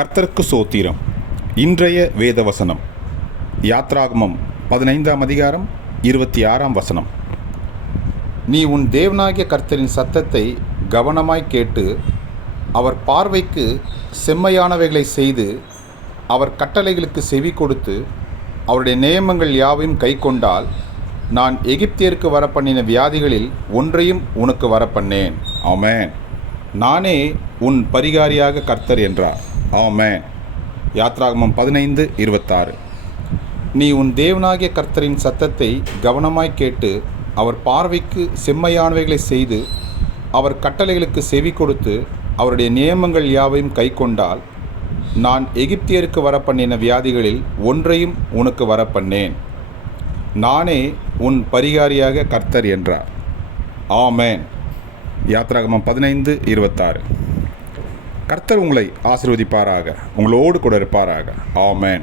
கர்த்தருக்கு சோத்திரம். இன்றைய வேத வசனம் யாத்ராகமம் பதினைந்தாம் அதிகாரம் இருபத்தி ஆறாம் வசனம். நீ உன் தேவனாகிய கர்த்தரின் சத்தத்தை கவனமாய் கேட்டு அவர் பார்வைக்கு செம்மையானவைகளை செய்து அவர் கட்டளைகளுக்கு செவி கொடுத்து அவருடைய நியமங்கள் யாவையும் கைக்கொண்டால் நான் எகிப்தியருக்கு வரப்பண்ணின வியாதிகளில் ஒன்றையும் உனக்கு வரப்பண்ணேன். ஆமேன். நானே உன் பரிகாரியாக கர்த்தர் என்றார். ஆமே யாத்ராகமம் பதினைந்து இருபத்தாறு. நீ உன் தேவனாகிய கர்த்தரின் சத்தத்தை கவனமாய் கேட்டு அவர் பார்வைக்கு செம்மையானவைகளை செய்து அவர் கட்டளைகளுக்கு செவி கொடுத்து அவருடைய நியமங்கள் யாவையும் கைக்கொண்டால் நான் எகிப்தியருக்கு வரப்பண்ணின வியாதிகளில் ஒன்றையும் உனக்கு வரப்பண்ணேன். நானே உன் பரிகாரியாக கர்த்தர் என்றார். ஆமேன். யாத்ராகமம் பதினைந்து இருபத்தாறு. கர்த்தர் உங்களை ஆசீர்வதிப்பாராக உங்களோடு கூட இருப்பாராக. ஆமேன்.